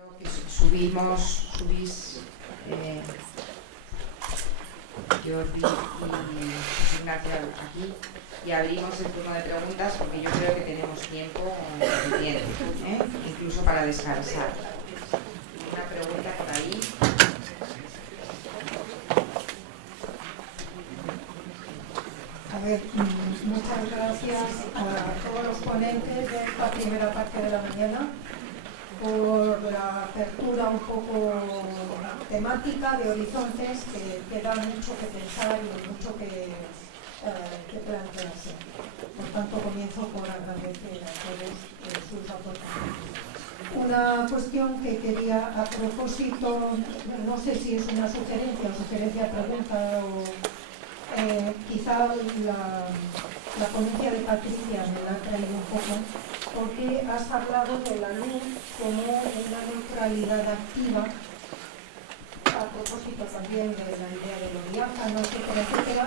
Subís Jordi y José Ignacio aquí y abrimos el turno de preguntas porque yo creo que tenemos tiempo suficiente, incluso para descansar. Una pregunta por ahí. A ver, muchas gracias a todos los ponentes de esta primera parte de la mañana por la apertura un poco temática de horizontes que da mucho que pensar y mucho que plantearse. Por tanto, comienzo por agradecer a todos sus aportaciones. Una cuestión que quería a propósito, no sé si es una sugerencia pregunta o quizá la ponencia de Patricia me la ha traído un poco, porque has hablado de la luz como una neutralidad activa, a propósito también de la idea de lo diáfano, etcétera.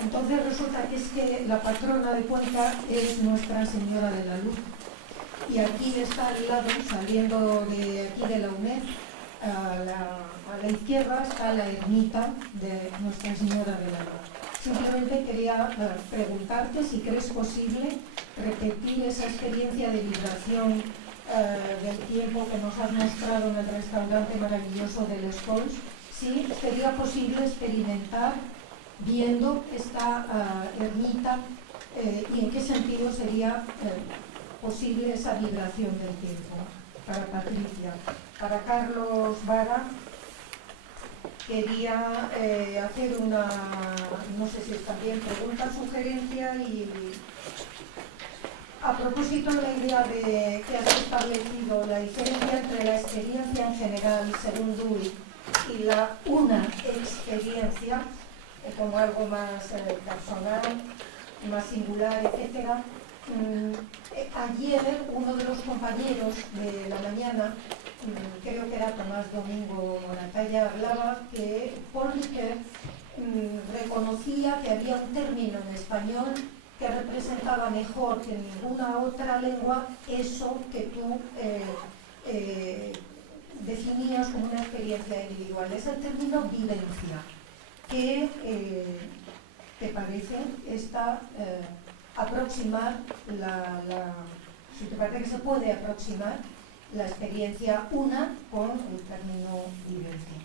Entonces resulta que es que la patrona de Cuenca es Nuestra Señora de la Luz. Y aquí está al lado, saliendo de aquí de la UNED, a la izquierda está la ermita de Nuestra Señora de la Luz. Simplemente quería preguntarte si crees posible repetir esa experiencia de vibración del tiempo que nos has mostrado en el restaurante maravilloso del Scholz, si sería posible experimentar viendo esta ermita y en qué sentido sería posible esa vibración del tiempo. Para Patricia. Para Carlos Vara quería hacer una, no sé si es también pregunta, sugerencia y a propósito de la idea de que has establecido la diferencia entre la experiencia en general, según Dewey, y una experiencia como algo más personal, más singular, etcétera. Ayer uno de los compañeros de la mañana, creo que era Tomás Domingo Moratalla, hablaba que Paul Ricoeur reconocía que había un término en español que representaba mejor que en ninguna otra lengua eso que tú definías como una experiencia individual. Es el término vivencia, que te parece aproximar si te parece que se puede aproximar la experiencia una con el término vivencia.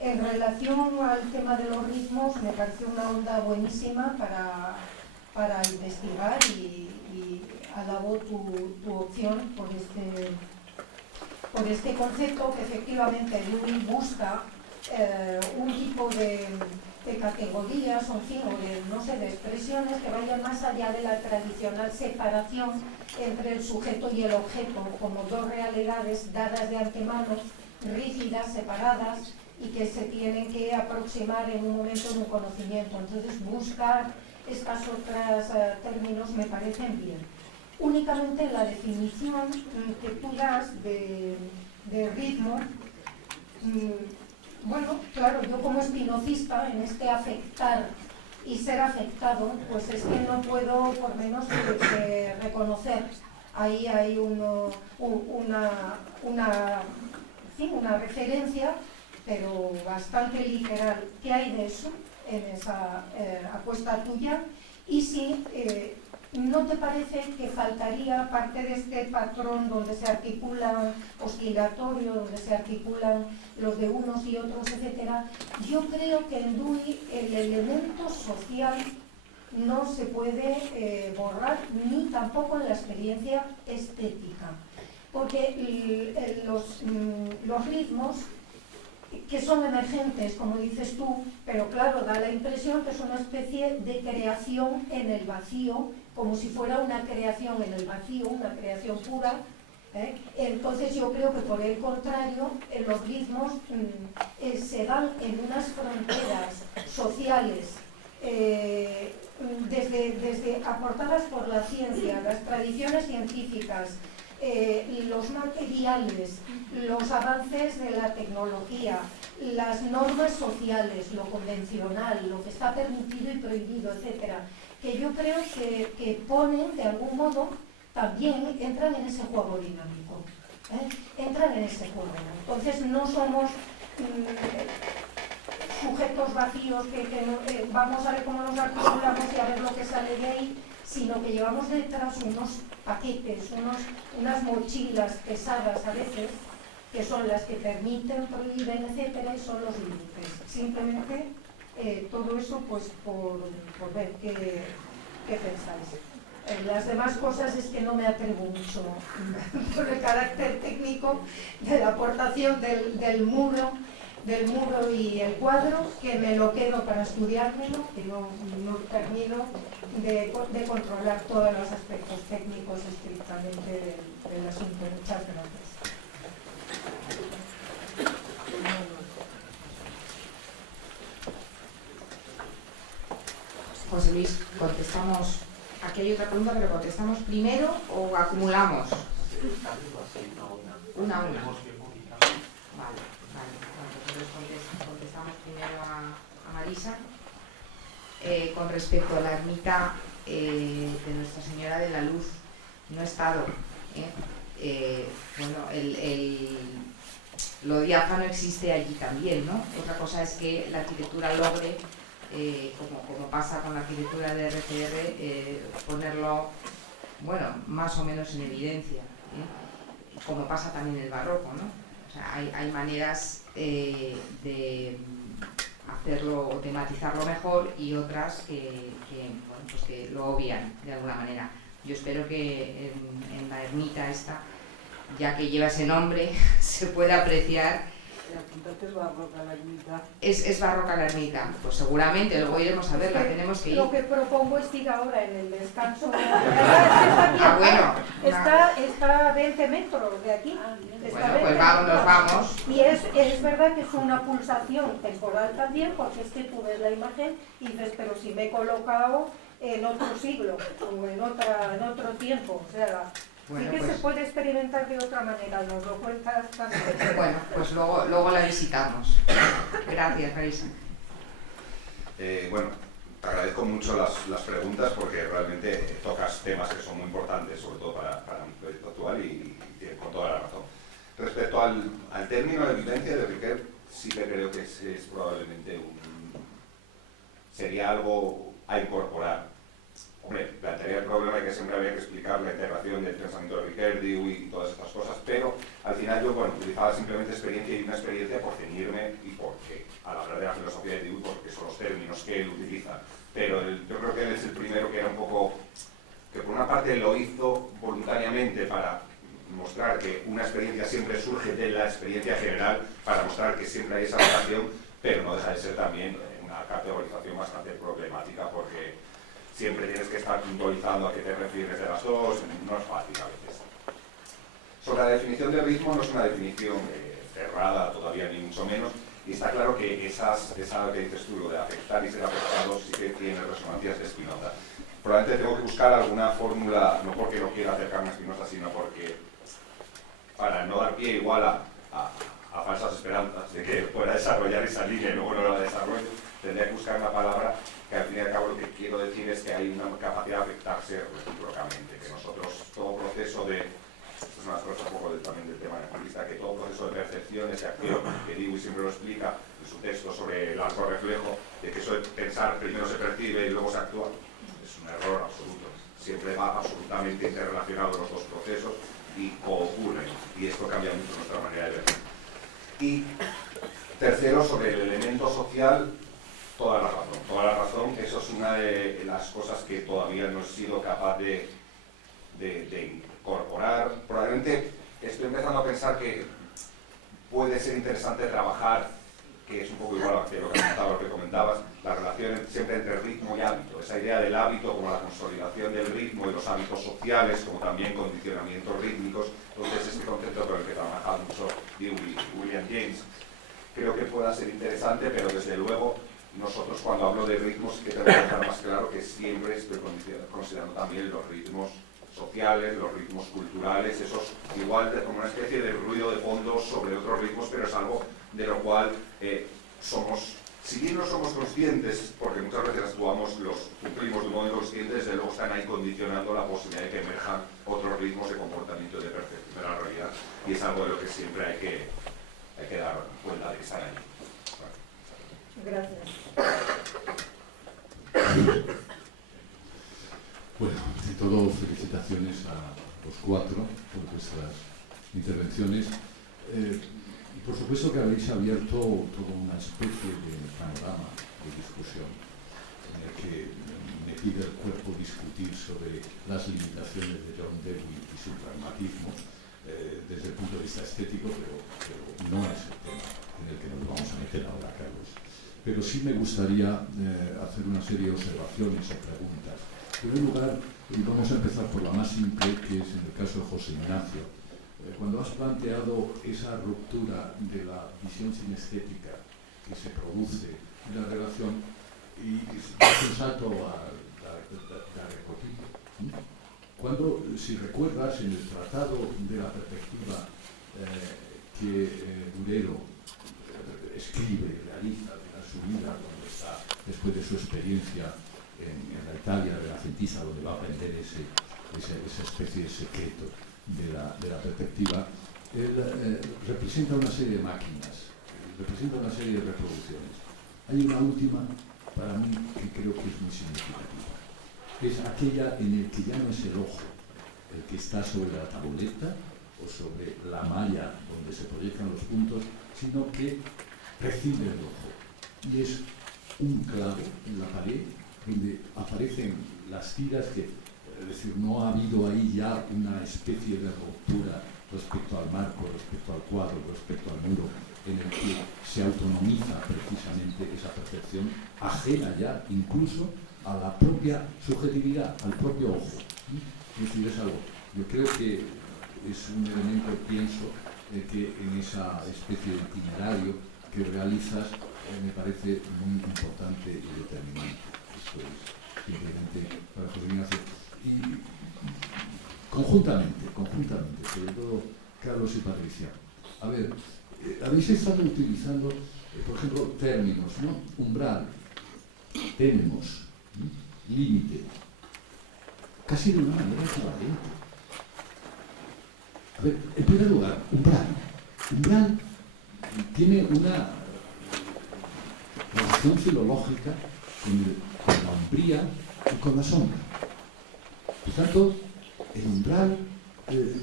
En relación al tema de los ritmos, me pareció una onda buenísima para investigar y alabo tu opción por este concepto que efectivamente Dewey busca un tipo de categorías o de expresiones que vayan más allá de la tradicional separación entre el sujeto y el objeto como dos realidades dadas de antemano, rígidas, separadas y que se tienen que aproximar en un momento en un conocimiento. Entonces buscar estas otras términos me parecen bien. Únicamente la definición que tú das de ritmo, bueno, claro, yo como espinocista en este afectar y ser afectado, pues es que no puedo por menos que reconocer. Ahí hay una referencia, pero bastante literal. ¿Qué hay de eso en esa apuesta tuya? Y si ¿no te parece que faltaría parte de este patrón donde se articulan oscilatorio, donde se articulan los de unos y otros, etcétera? Yo creo que en Dewey el elemento social no se puede borrar, ni tampoco en la experiencia estética, porque los ritmos que son emergentes, como dices tú, pero claro, da la impresión que es una especie de creación en el vacío, como si fuera una creación en el vacío, una creación pura. Entonces yo creo que por el contrario, los ritmos se dan en unas fronteras sociales desde aportadas por la ciencia, las tradiciones científicas, los materiales, los avances de la tecnología, las normas sociales, lo convencional, lo que está permitido y prohibido, etcétera, que yo creo que ponen, de algún modo, también entran en ese juego dinámico. entran en ese juego. Entonces no somos sujetos vacíos que no, vamos a ver cómo nos articulamos y a ver lo que sale de ahí, sino que llevamos detrás unos paquetes, unas mochilas pesadas a veces, que son las que permiten, prohíben, etcétera, y son los límites. Simplemente todo eso pues por ver qué pensáis. Las demás cosas es que no me atrevo mucho por el carácter técnico de la aportación del muro y el cuadro, que me lo quedo para estudiármelo, que no termino de controlar todos los aspectos técnicos estrictamente del asunto. Muchas gracias. José Luis, contestamos. Aquí hay otra pregunta, pero ¿contestamos primero o acumulamos? Una. Vale. Entonces contestamos primero a Marisa. Con respecto a la ermita de Nuestra Señora de la Luz, no he estado. Bueno, lo diáfano existe allí también, ¿no? Otra cosa es que la arquitectura logre, como pasa con la arquitectura de RCR, ponerlo, bueno, más o menos en evidencia, como pasa también en el barroco, ¿no? O sea, hay maneras de hacerlo o tematizarlo mejor y otras que lo obvian de alguna manera. Yo espero que en la ermita esta, ya que lleva ese nombre, se pueda apreciar. Entonces es barroca la ermita. Es barroca la ermita, pues seguramente, luego iremos a verla, tenemos que ir. Lo que propongo es ir ahora en el descanso. Bueno. Está a 20 metros de aquí. Bueno, pues nos vamos. Y es verdad que es una pulsación temporal también, porque es que tú ves la imagen y dices, pero si me he colocado en otro siglo o en otro tiempo, o sea... Bueno, sí que pues, se puede experimentar de otra manera, nos lo cuentas también. Bueno, pues luego la visitamos. Gracias, Marisa. Bueno, te agradezco mucho las preguntas porque realmente tocas temas que son muy importantes, sobre todo para mi proyecto actual y con toda la razón. Respecto al término de vivencia de Riquet, sí que creo que es probablemente sería algo a incorporar. Hombre, plantearía el problema de que siempre había que explicar la integración del pensamiento de Riquerdi y todas estas cosas, pero al final yo, utilizaba simplemente experiencia y una experiencia por ceñirme y porque, al hablar de la filosofía de Dewey, porque son los términos que él utiliza. Pero yo creo que él es el primero que era un poco, que por una parte lo hizo voluntariamente para mostrar que una experiencia siempre surge de la experiencia general, para mostrar que siempre hay esa relación, pero no deja de ser también una categorización bastante problemática porque siempre tienes que estar puntualizando a qué te refieres de las dos, no es fácil a veces. Sobre la definición de ritmo no es una definición cerrada todavía ni mucho menos, y está claro que esa que dices tú, lo de afectar y ser afectado, sí que tiene resonancias de Spinoza. Probablemente tengo que buscar alguna fórmula, no porque no quiera acercarme a Spinoza, sino porque para no dar pie igual a falsas esperanzas de que pueda desarrollar esa línea y luego no la desarrollo, tendría que buscar una palabra que al fin y al cabo lo que quiero decir es que hay una capacidad de afectarse recíprocamente, que nosotros todo proceso de, esto es una cosa un poco también del tema naturalista, que todo proceso de percepción, ese acción, que Dewey siempre lo explica en su texto sobre el arco reflejo, de que eso de pensar primero se percibe y luego se actúa, es un error absoluto. Siempre va absolutamente interrelacionado los dos procesos y coocurren, y esto cambia mucho nuestra manera de ver. Y tercero, sobre el elemento social, toda la razón, eso es una de las cosas que todavía no he sido capaz de incorporar. Probablemente estoy empezando a pensar que puede ser interesante trabajar, que es un poco igual a lo que comentabas, la relación siempre entre ritmo y hábito, esa idea del hábito como la consolidación del ritmo y los hábitos sociales, como también condicionamientos rítmicos. Entonces este concepto con el que trabaja mucho Dewey y William James, creo que pueda ser interesante, pero desde luego nosotros cuando hablo de ritmos que tengo que dejar más claro que siempre estoy considerando también los ritmos sociales, los ritmos culturales, esos igual como una especie de ruido de fondo sobre otros ritmos, pero es algo de lo cual somos si bien no somos conscientes, porque muchas veces actuamos, los cumplimos de un modo inconsciente, desde luego están ahí condicionando la posibilidad de que emerjan otros ritmos de comportamiento y de percepción de la realidad, y es algo de lo que siempre hay que dar cuenta de que están ahí. Gracias. Bueno, ante todo, felicitaciones a los cuatro por vuestras intervenciones. Y por supuesto que habéis abierto toda una especie de panorama de discusión en el que me pide el cuerpo discutir sobre las limitaciones de John Dewey y su pragmatismo desde el punto de vista estético, pero no es el tema en el que nos vamos a meter ahora, Carlos. Pero sí me gustaría hacer una serie de observaciones o preguntas. En primer lugar, y vamos a empezar por la más simple, que es en el caso de José Ignacio. Cuando has planteado esa ruptura de la visión cinestética que se produce en la relación y das un salto a Aristóteles, cuando, si recuerdas, en el Tratado de la Perspectiva que Durero escribe, realiza de su vida cuando está después de su experiencia en la Italia renacentista, donde va a aprender esa especie de secreto de la perspectiva, él representa una serie de máquinas, representa una serie de reproducciones. Hay una última, para mí, que creo que es muy significativa. Es aquella en el que ya no es el ojo el que está sobre la tableta o sobre la malla donde se proyectan los puntos, sino que recibe el ojo. Y es un clavo en la pared donde aparecen las tiras que, es decir, no ha habido ahí ya una especie de ruptura respecto al marco, respecto al cuadro, respecto al muro, en el que se autonomiza precisamente esa percepción, ajena ya incluso a la propia subjetividad, al propio ojo. Es decir, es algo, yo creo que es un elemento, pienso, que en esa especie de itinerario que realizas me parece muy importante y determinante. Esto es simplemente para José Ignacio. Y conjuntamente, sobre todo Carlos y Patricia. A ver, habéis estado utilizando, por ejemplo, términos, ¿no? Umbral, tenemos, límite, casi de una manera equivalente. A ver, en primer lugar, umbral tiene una relación filológica con la umbría y con la sombra. Por tanto, el umbral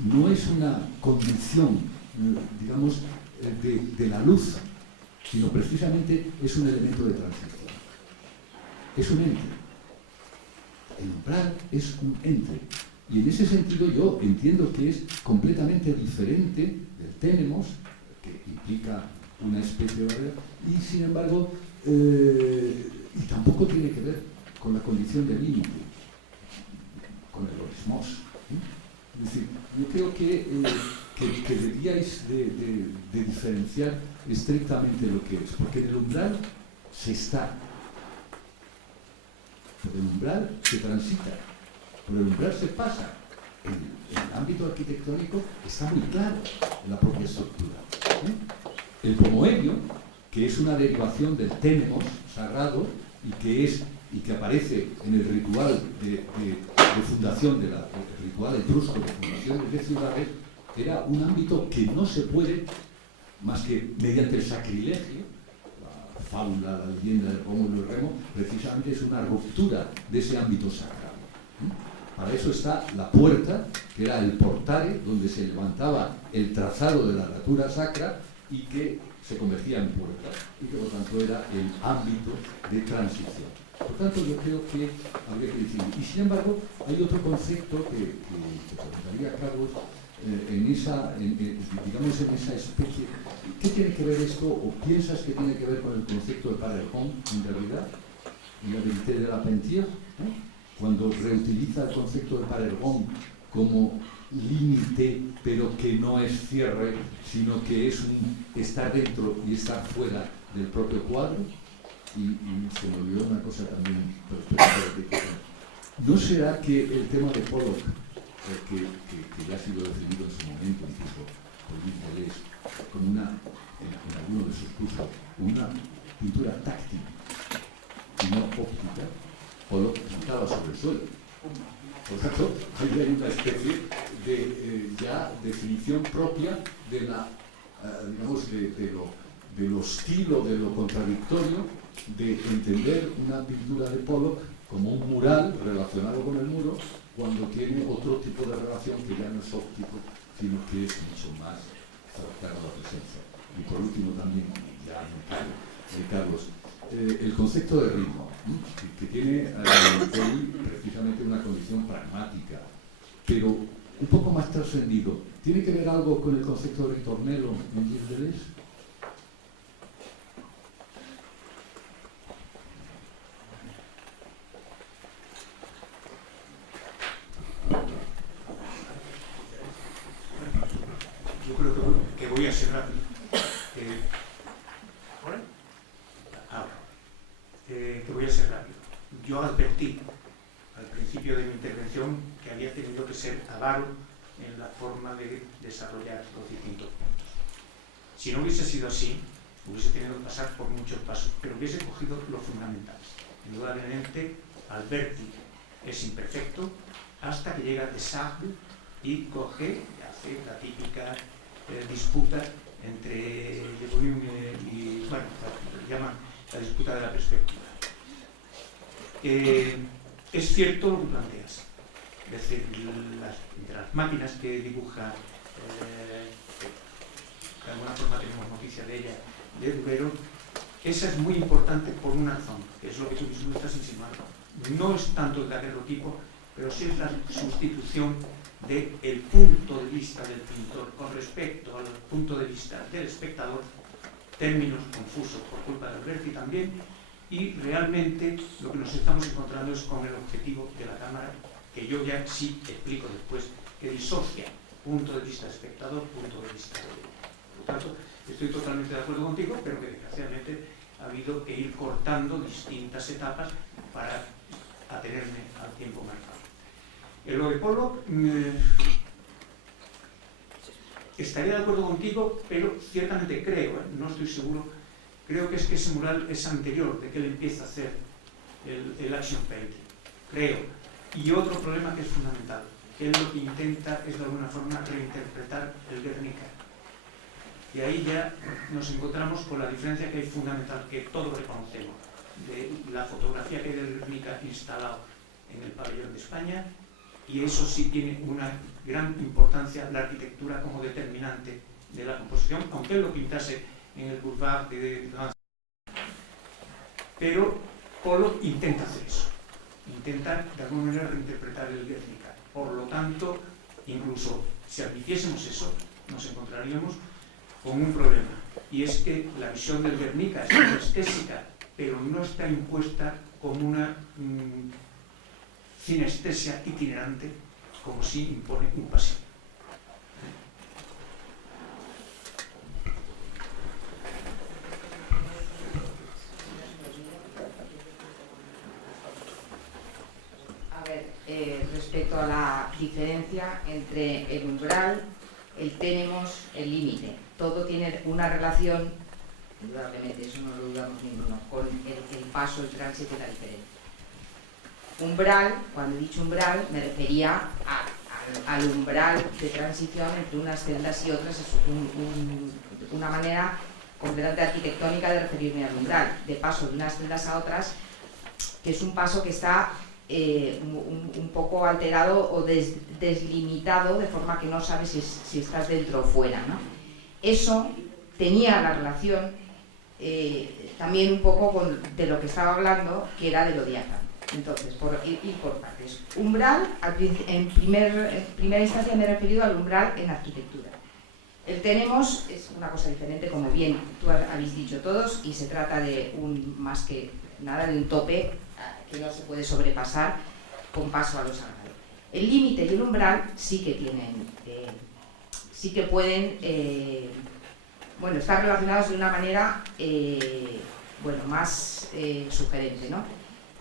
no es una condición, digamos, de la luz, sino precisamente es un elemento de transición. Es un ente. El umbral es un ente. Y en ese sentido yo entiendo que es completamente diferente del tenemos, que implica una especie de barrera, y sin embargo, y tampoco tiene que ver con la condición de límite, con el orismos. Es decir, yo creo que deberíais de diferenciar estrictamente lo que es, porque en el umbral se está, por el umbral se transita, por el umbral se pasa. En el ámbito arquitectónico está muy claro en la propia estructura. El pomoebio, que es una derivación del tenemos sagrado y que aparece en el ritual de fundación el ritual etrusco de fundación de ciudades, era un ámbito que no se puede más que mediante el sacrilegio. La fábula, la leyenda de Rómulo y Remo, precisamente es una ruptura de ese ámbito sagrado. Para eso está la puerta, que era el portare, donde se levantaba el trazado de la natura sacra y que se convertía en puerta, y que por tanto era el ámbito de transición. Por tanto, yo creo que habría que decir. Y sin embargo, hay otro concepto que comentaría Carlos, digamos en esa especie. ¿Qué tiene que ver esto, o piensas que tiene que ver con el concepto de Parergon, en realidad, en la vérité de la Pentia, cuando reutiliza el concepto de Parergon como límite, pero que no es cierre, sino que es un estar dentro y estar fuera del propio cuadro? Y se me olvidó una cosa también. ¿No será que el tema de Pollock, que ya ha sido definido en su momento, incluso por Luis Deleuze, con en alguno de sus cursos, una pintura táctil y no óptica, Pollock pintaba sobre el suelo. Por lo tanto, ahí hay una especie de ya definición propia de la, digamos, de lo hostil o de lo contradictorio de entender una pintura de Pollock como un mural relacionado con el muro, cuando tiene otro tipo de relación que ya no es óptico, sino que es mucho más cercano a la presencia. Y por último también, ya de Carlos, el concepto de ritmo, que tiene hoy precisamente una condición pragmática, pero un poco más trascendido. ¿Tiene que ver algo con el concepto de ritornello en Gilles Deleuze? Yo creo que voy a ser rápido. Que voy a ser rápido. Yo advertí al principio de mi intervención que había tenido que ser avaro en la forma de desarrollar los distintos puntos. Si no hubiese sido así, hubiese tenido que pasar por muchos pasos, pero hubiese cogido los fundamentales. Indudablemente, Alberti es imperfecto hasta que llega Desargues y coge y hace la típica disputa entre Le Brun y, bueno, lo llaman la disputa de la perspectiva. Es cierto lo que planteas, es decir, entre las máquinas que dibuja, de alguna forma tenemos noticia de ella, de Durero, esa es muy importante por una razón, que es lo que tú mismo estás insinuando. No es tanto el daguerrotipo, pero sí es la sustitución del punto de vista del pintor con respecto al punto de vista del espectador, términos confusos por culpa de Alberti también, y realmente lo que nos estamos encontrando es con el objetivo de la cámara, que yo ya sí explico después, que disocia punto de vista espectador, punto de vista de... Por lo tanto, estoy totalmente de acuerdo contigo, pero que desgraciadamente ha habido que ir cortando distintas etapas para atenerme al tiempo marcado. En lo de Pollock, estaría de acuerdo contigo, pero ciertamente creo, no estoy seguro, creo que ese mural es anterior de que él empieza a hacer el action painting, creo. Y otro problema que es fundamental, que él lo que intenta es de alguna forma reinterpretar el Guernica. Y ahí ya nos encontramos con la diferencia que hay fundamental, que todos reconocemos, de la fotografía que hay del Guernica instalado en el pabellón de España, y eso sí tiene una gran importancia, la arquitectura como determinante de la composición, aunque él lo pintase en el Boulevard de Grand. Pero Pollock intenta hacer eso, intenta de alguna manera reinterpretar el Guernica. Por lo tanto, incluso si admitiésemos eso, nos encontraríamos con un problema, y es que la visión del Guernica es sinestésica, pero no está impuesta como una sinestesia itinerante, como si impone un pasillo. A ver, respecto a la diferencia entre el umbral, el tenemos, el límite. Todo tiene una relación, indudablemente, eso no lo dudamos ninguno, con el paso, el tránsito y la diferencia. Umbral, cuando he dicho umbral, me refería al umbral de transición entre unas celdas y otras, es una manera completamente arquitectónica de referirme al umbral, de paso de unas celdas a otras, que es un paso que está un poco alterado o deslimitado, de forma que no sabes si estás dentro o fuera, ¿no? Eso tenía la relación también un poco de lo que estaba hablando, que era de lo diáfano. Entonces, por ir por partes. Umbral, en primera instancia me he referido al umbral en arquitectura. El tenemos es una cosa diferente, como bien tú habéis dicho todos, y se trata de más que nada de un tope que no se puede sobrepasar con paso a los agradables. El límite y el umbral sí que tienen, sí que pueden, bueno, estar relacionados de una manera, bueno, más sugerente, ¿no?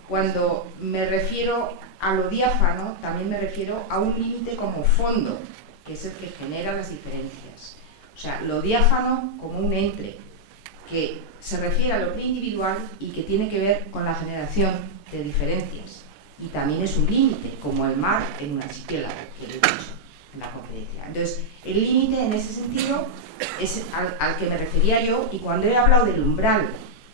Cuando me refiero a lo diáfano, también me refiero a un límite como fondo, que es el que genera las diferencias. O sea, lo diáfano como un entre, que se refiere a lo preindividual y que tiene que ver con la generación de diferencias. Y también es un límite, como el mar en un archipiélago, que he dicho en la conferencia. Entonces, el límite en ese sentido es al que me refería yo, y cuando he hablado del umbral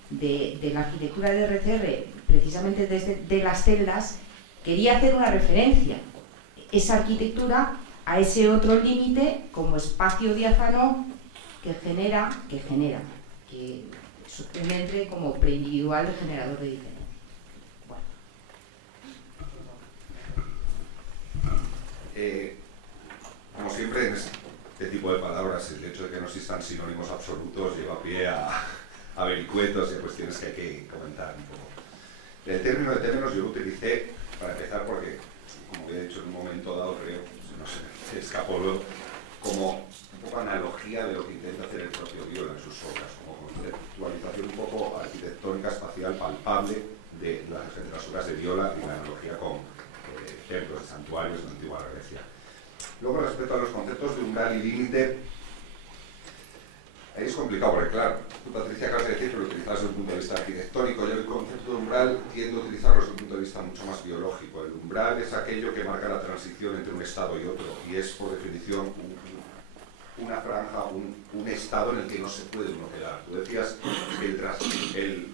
de la arquitectura de RCR, precisamente de las celdas, quería hacer una referencia, esa arquitectura, a ese otro límite como espacio diáfano que entre como preindividual generador de diferencia. Bueno. Como siempre, en este tipo de palabras, el hecho de que no existan sinónimos absolutos lleva pie a vericuetos y a cuestiones que hay que comentar un poco. El término de términos yo lo utilicé para empezar porque, como he dicho en un momento dado, creo, no sé, se escapó luego, como un poco analogía de lo que intenta hacer el propio Viola en sus obras, como conceptualización un poco arquitectónica espacial palpable de las obras de Viola y la analogía con templos de santuarios de la antigua Grecia. Luego, respecto a los conceptos de umbral y límite, ahí es complicado, porque claro, tú, Patricia, acabas de decir que lo utilizas desde un punto de vista arquitectónico. Yo el concepto de umbral tiendo a utilizarlo desde un punto de vista mucho más biológico. El umbral es aquello que marca la transición entre un estado y otro, y es, por definición, una franja, un estado en el que no se puede uno quedar. Tú decías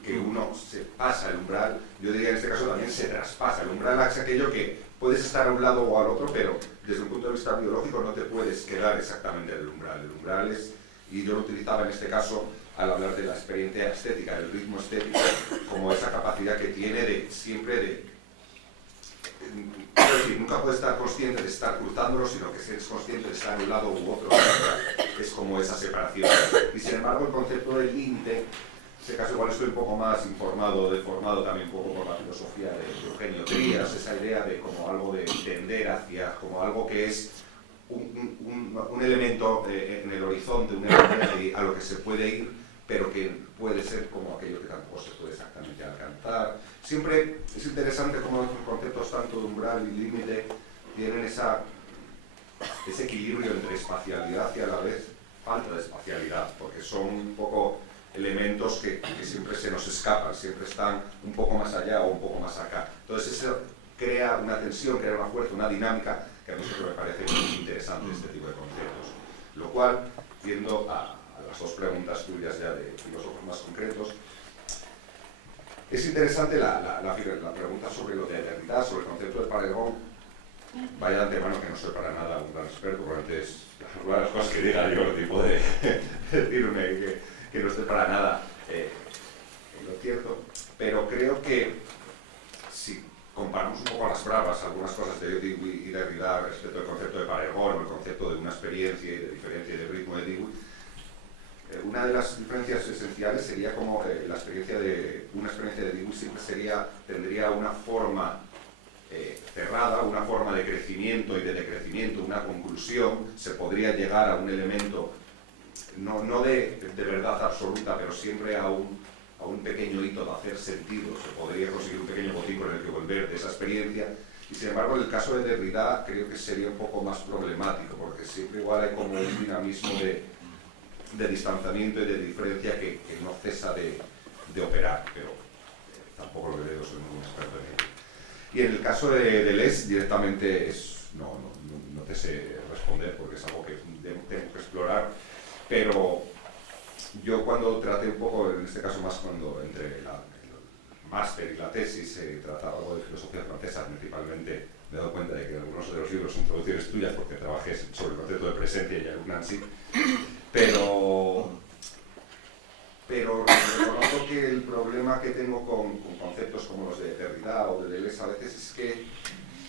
que uno se pasa el umbral, yo diría en este caso también se traspasa. El umbral es aquello que puedes estar a un lado o al otro, pero desde un punto de vista biológico no te puedes quedar exactamente en el umbral. El umbral es, y yo lo utilizaba en este caso al hablar de la experiencia estética, del ritmo estético, como esa capacidad que tiene de siempre de... Es decir, nunca puedes estar consciente de estar cruzándolo, sino que eres consciente de estar en un lado u otro. Es como esa separación. Y sin embargo, el concepto del límite, en este caso igual estoy un poco más informado, deformado también un poco por la filosofía de Eugenio Trías, esa idea de como algo de tender hacia, como algo que es un elemento en el horizonte, un elemento a lo que se puede ir, pero que puede ser como aquello que tampoco se puede exactamente alcanzar. Siempre es interesante cómo los conceptos tanto de umbral y límite tienen ese equilibrio entre espacialidad y a la vez falta de espacialidad, porque son un poco elementos que siempre se nos escapan, siempre están un poco más allá o un poco más acá. Entonces eso crea una tensión, crea una fuerza, una dinámica que a mí siempre me parece muy interesante este tipo de conceptos. Lo cual, yendo a las dos preguntas tuyas ya de filósofos más concretos, es interesante la pregunta sobre lo de Derrida, sobre el concepto de Paregon. Vaya de antemano que no soy para nada un gran experto, porque antes una de las cosas que diga yo, el tipo de decirme que no estoy para nada en lo cierto, pero creo que si comparamos un poco a las bravas algunas cosas de Dewey y Derrida respecto al concepto de Paregon o el concepto de una experiencia y de diferencia de ritmo de Dewey, una de las diferencias esenciales sería como una experiencia de Dewey siempre tendría una forma cerrada, una forma de crecimiento y de decrecimiento, una conclusión. Se podría llegar a un elemento no de verdad absoluta, pero siempre a un pequeño hito de hacer sentido. Se podría conseguir un pequeño botín con el que volver de esa experiencia. Y sin embargo, en el caso de Derrida creo que sería un poco más problemático, porque siempre igual hay como un dinamismo de distanciamiento y de diferencia que no cesa de operar, pero tampoco lo veo, soy muy experto en ello. Y en el caso de Deleuze directamente no te sé responder porque es algo que tengo que explorar, pero yo cuando traté un poco, en este caso más cuando entre el máster y la tesis se trataba algo de filosofía francesa principalmente, me he dado cuenta de que algunos de los libros son traducciones tuyas porque trabajé sobre el concepto de presencia y Jacques Nancy, pero reconozco que el problema que tengo con conceptos como los de Derrida o de Deleuze a veces es que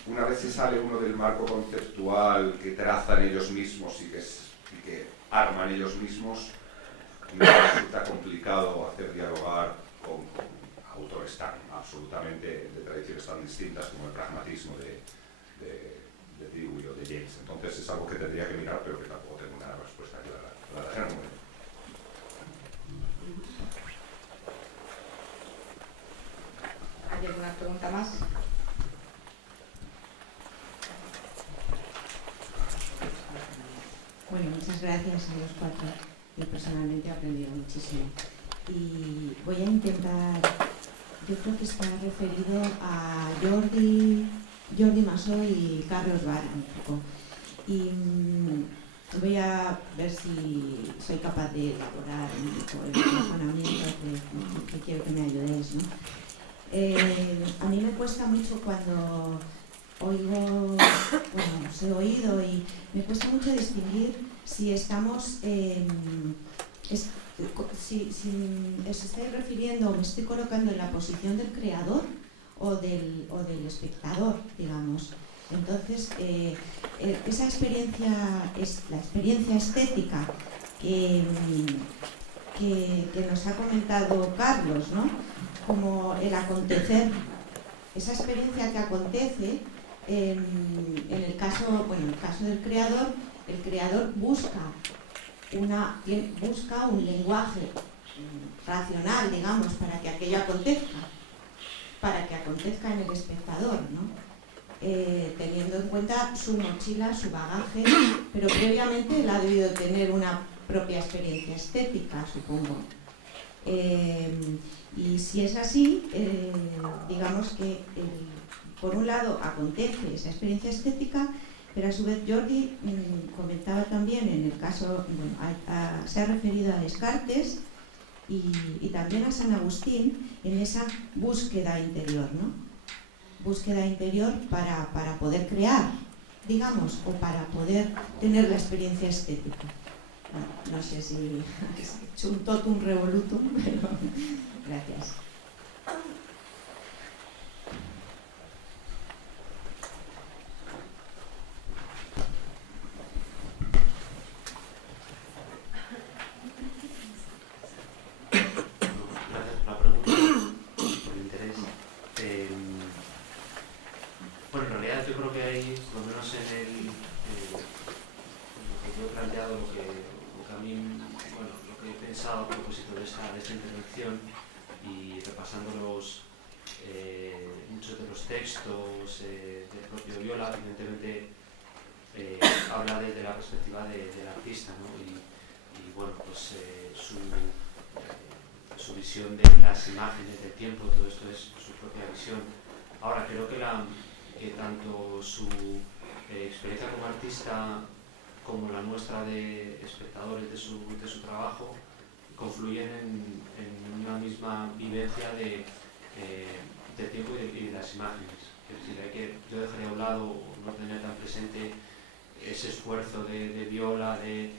una vez se sale uno del marco conceptual que trazan ellos mismos y que arman ellos mismos, me resulta complicado hacer dialogar con autores tan absolutamente de tradiciones tan distintas como el pragmatismo de Dewey o de James. Entonces es algo que tendría que mirar, pero que tampoco tengo una respuesta clara. ¿Hay alguna pregunta más? Bueno, muchas gracias a los cuatro. Yo personalmente he aprendido muchísimo. y voy a intentar, yo creo que está referido a Jordi Masó y Carlos Vara un poco. Y voy a ver si soy capaz de elaborar un poco el razonamiento que quiero que me ayudéis, ¿no? A mí me cuesta mucho cuando oigo, bueno, os he oído y me cuesta mucho distinguir si estamos, si os estáis refiriendo o me estoy colocando en la posición del creador o del espectador, digamos. Entonces, esa experiencia, la experiencia estética que nos ha comentado Carlos, ¿no? Como el acontecer, esa experiencia que acontece, en el caso del creador, el creador busca un lenguaje racional, digamos, para que aquello acontezca en el espectador, ¿no? Teniendo en cuenta su mochila, su bagaje, pero previamente él ha debido tener una propia experiencia estética, supongo. Y si es así, digamos que por un lado acontece esa experiencia estética, pero a su vez Jordi comentaba también en el caso, bueno, se ha referido a Descartes y también a San Agustín en esa búsqueda interior, ¿no? Búsqueda interior para poder crear, digamos, o para poder tener la experiencia estética. No sé si he hecho un totum revolutum, pero gracias. Gracias por la pregunta, por el interés. Bueno, en realidad yo creo que hay, por lo menos en lo que yo he planteado, lo que a mí, bueno, lo que he pensado a propósito de esta intervención y repasando muchos de los textos del propio Viola, evidentemente habla desde la perspectiva del artista, ¿no? Y bueno, pues su visión de las imágenes, del tiempo, todo esto es su propia visión. Ahora, creo que tanto su experiencia como artista como la nuestra de espectadores de su trabajo confluyen en una misma vivencia de tiempo y de las imágenes. Es decir, yo dejaría a un lado, no tener tan presente ese esfuerzo de Viola, de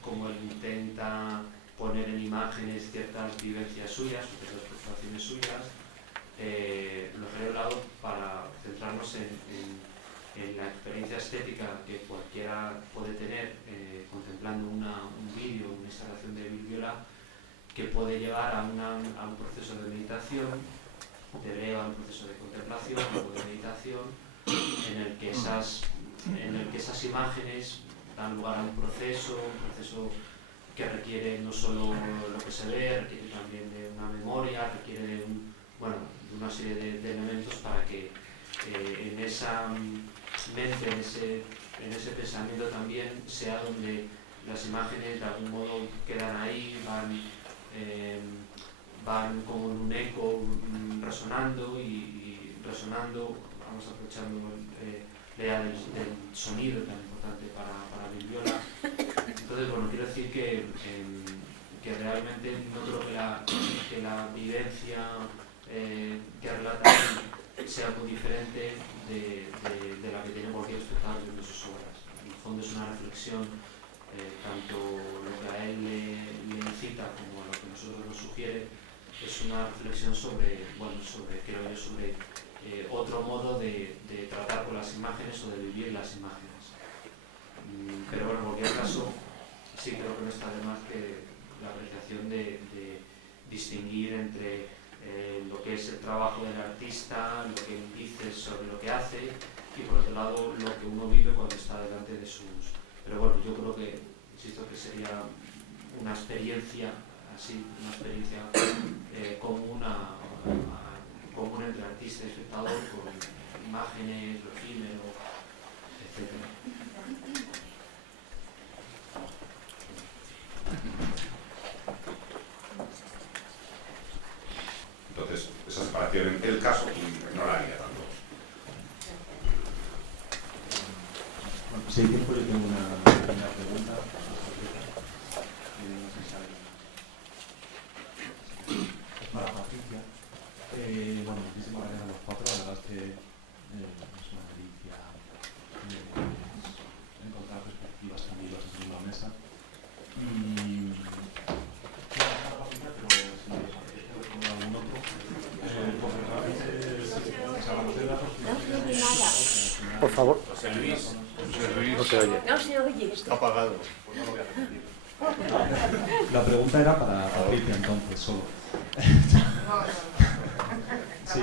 cómo él intenta poner en imágenes ciertas vivencias suyas, ciertas preocupaciones suyas, lo dejaré a un lado para centrarnos en la experiencia estética que cualquiera puede tener contemplando un vídeo, una instalación de Viola, que puede llevar a un proceso de meditación, de breve a un proceso de contemplación, luego de meditación, en el que esas imágenes dan lugar a un proceso que requiere no solo lo que se ve, requiere también de una memoria, requiere de una serie de elementos para que en esa mente, en ese pensamiento también sea donde las imágenes de algún modo quedan ahí, van como en un eco resonando y resonando, vamos aprovechando la idea del sonido tan importante para Viola. Entonces, bueno, quiero decir que realmente no creo que la vivencia que relata sea muy diferente de la que tiene cualquier espectador viendo sus obras. En el fondo es una reflexión, tanto lo que a él le incita como a lo que a nosotros nos sugiere, es una reflexión sobre otro modo de tratar con las imágenes o de vivir las imágenes. Pero bueno, en cualquier caso, sí creo que no está de más que la apreciación de distinguir entre lo que es el trabajo del artista, lo que él dice sobre lo que hace, y por otro lado lo que uno vive cuando está delante de sus... Pero bueno, yo creo que, insisto, que sería una experiencia así, una experiencia común entre artista y espectador, con imágenes, lo efímero, etc. caso, no la haría tanto. Bueno, si hay tiempo, yo tengo una pregunta. Para Patricia. Bueno, muchísimas gracias a los cuatro. La verdad es que es una delicia encontrar perspectivas tan vivas en una mesa. Y para Patricia, pero si con algún otro, Por favor. José Luis. No se oye. No se oye. Está apagado. Pues no lo voy a repetir. La pregunta era para Patricia, entonces, solo. Sí.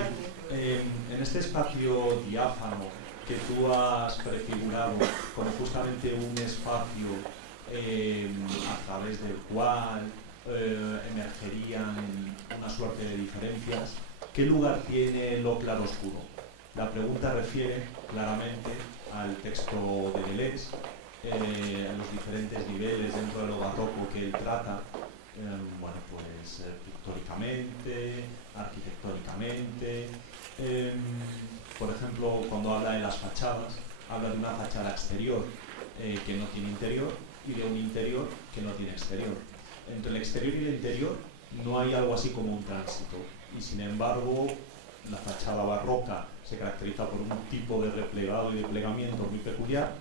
En este espacio diáfano que tú has prefigurado como justamente un espacio a través del cual emergerían una suerte de diferencias, ¿qué lugar tiene lo claroscuro? La pregunta refiere claramente al texto de Deleuze, a los diferentes niveles dentro de lo barroco que él trata, bueno, pues pictóricamente, arquitectónicamente. Por ejemplo, cuando habla de las fachadas, habla de una fachada exterior que no tiene interior y de un interior que no tiene exterior. Entre el exterior y el interior no hay algo así como un tránsito, y sin embargo la fachada barroca se caracteriza por un tipo de replegado y de plegamiento muy peculiar,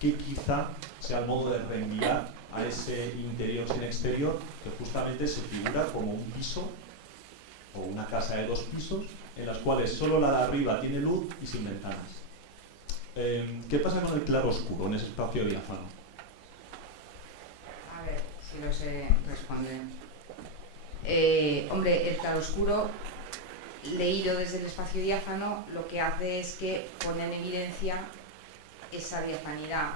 que quizá sea el modo de reenviar a ese interior sin exterior, que justamente se figura como un piso o una casa de 2 pisos en las cuales solo la de arriba tiene luz y sin ventanas. ¿Qué pasa con el claro oscuro en ese espacio diáfano? A ver, si lo sé responder. Hombre, el claroscuro, leído desde el espacio diáfano, lo que hace es que pone en evidencia esa diafanidad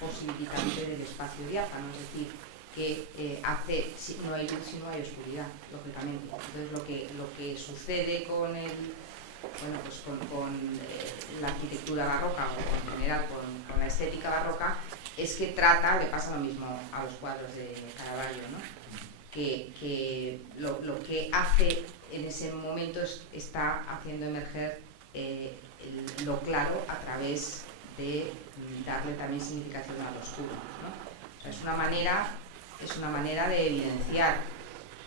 posibilitante del espacio diáfano, es decir, que hace, si no hay luz, si no hay oscuridad, lógicamente. Entonces lo que sucede con la arquitectura barroca, o en general con la estética barroca, es que le pasa lo mismo a los cuadros de Caravaggio, ¿no? Que lo que hace en ese momento está haciendo emerger lo claro a través de darle también significación al oscuro, ¿no? O sea, es una manera de evidenciar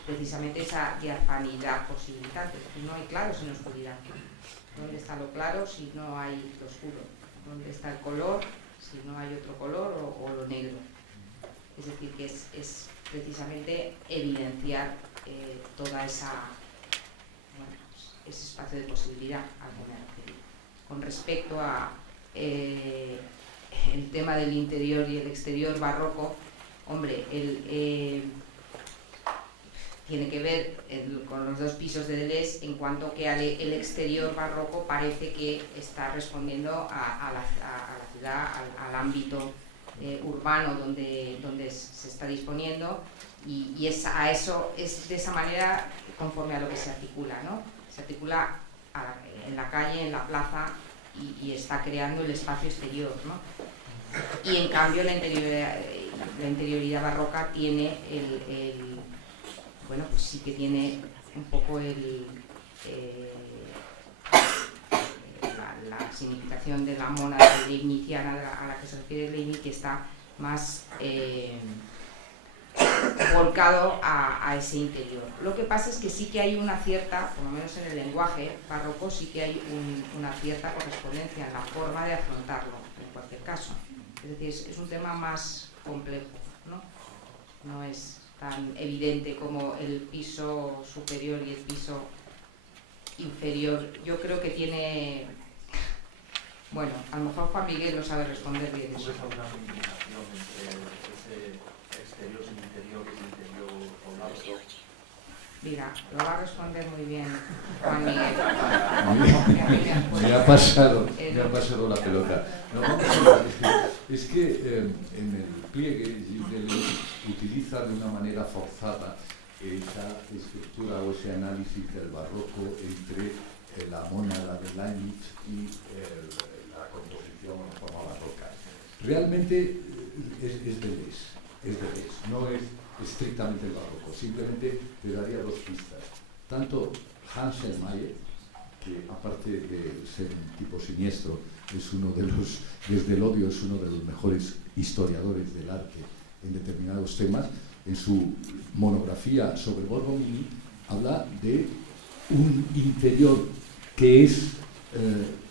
precisamente esa diafanidad posibilitante, porque no hay claro sin oscuridad. ¿Dónde está lo claro si no hay lo oscuro? ¿Dónde está el color si no hay otro color o lo negro? Es decir, que es precisamente evidenciar toda ese espacio de posibilidad al que me referí. Con respecto a el tema del interior y el exterior barroco, hombre, tiene que ver con los 2 pisos de Deleuze, en cuanto que el exterior barroco parece que está respondiendo a la ciudad, al ámbito urbano donde se está disponiendo, y eso es de esa manera conforme a lo que se articula, ¿no? Se articula en la calle, en la plaza, y está creando el espacio exterior, ¿no? Y en cambio la interioridad barroca tiene bueno, pues sí que tiene un poco la significación de la mona leibniziana a la que se refiere Leibniz, que está más volcado a ese interior. Lo que pasa es que sí que hay una cierta, por lo menos en el lenguaje barroco, sí que hay una cierta correspondencia en la forma de afrontarlo, en cualquier caso. Es decir, es un tema más complejo, ¿no? No es tan evidente como el piso superior y el piso inferior. Yo creo que tiene... Bueno, a lo mejor Juan Miguel lo sabe responder bien eso. ¿Puedes hacer una combinación entre ese exterior sin interior y el interior poblado? Mira, lo va a responder muy bien Juan Miguel. Me ha pasado la pelota. No, es que en el pliegue Deleuze utiliza de una manera forzada esa estructura o ese análisis del barroco entre la mónada de Leibniz y la composición en forma barroca. Realmente es Deleuze, no es estrictamente el barroco. Simplemente te daría 2 pistas. Tanto Hans Mayer, que aparte de ser un tipo siniestro, es uno de los, desde el odio, es uno de los mejores historiadores del arte en determinados temas. En su monografía sobre Borromini habla de un interior que es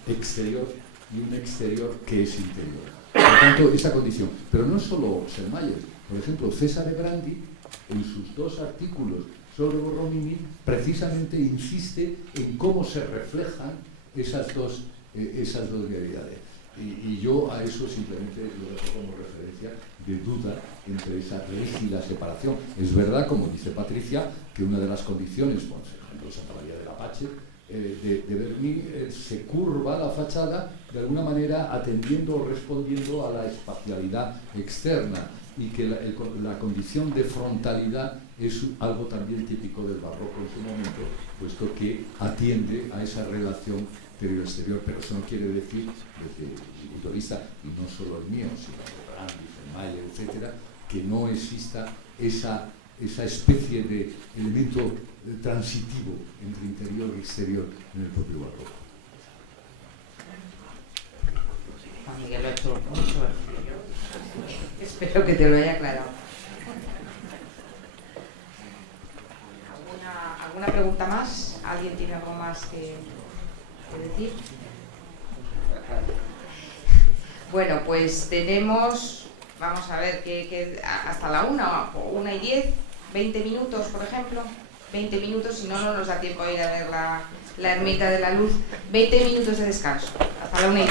exterior y un exterior que es interior. Por tanto, esa condición. Pero no solo Selmayr. Por ejemplo, Cesare Brandi, en sus 2 artículos sobre Borromini, precisamente insiste en cómo se reflejan esas dos realidades. Y yo a eso simplemente lo dejo como referencia de duda entre esa rígida separación. Es verdad, como dice Patricia, que una de las condiciones, por ejemplo, Santa María del Apache, de Bernini, se curva la fachada de alguna manera atendiendo o respondiendo a la espacialidad externa, y que la condición de frontalidad es algo también típico del barroco en su momento, puesto que atiende a esa relación interior-exterior. Pero eso no quiere decir, desde mi punto de vista, y no solo el mío, sino de Brandi, Selmayr, etcétera, que no exista esa especie de elemento transitivo entre interior y exterior en el propio barroco. Juan Miguel lo ha hecho mucho. Espero que te lo haya aclarado. ¿Alguna pregunta más? ¿Alguien tiene algo más que decir? Bueno, pues tenemos, vamos a ver, que hasta la 1:10, 20 minutos, por ejemplo. 20 minutos, si no, no nos da tiempo a ir a ver la ermita de la luz. 20 minutos de descanso, hasta la 1:10.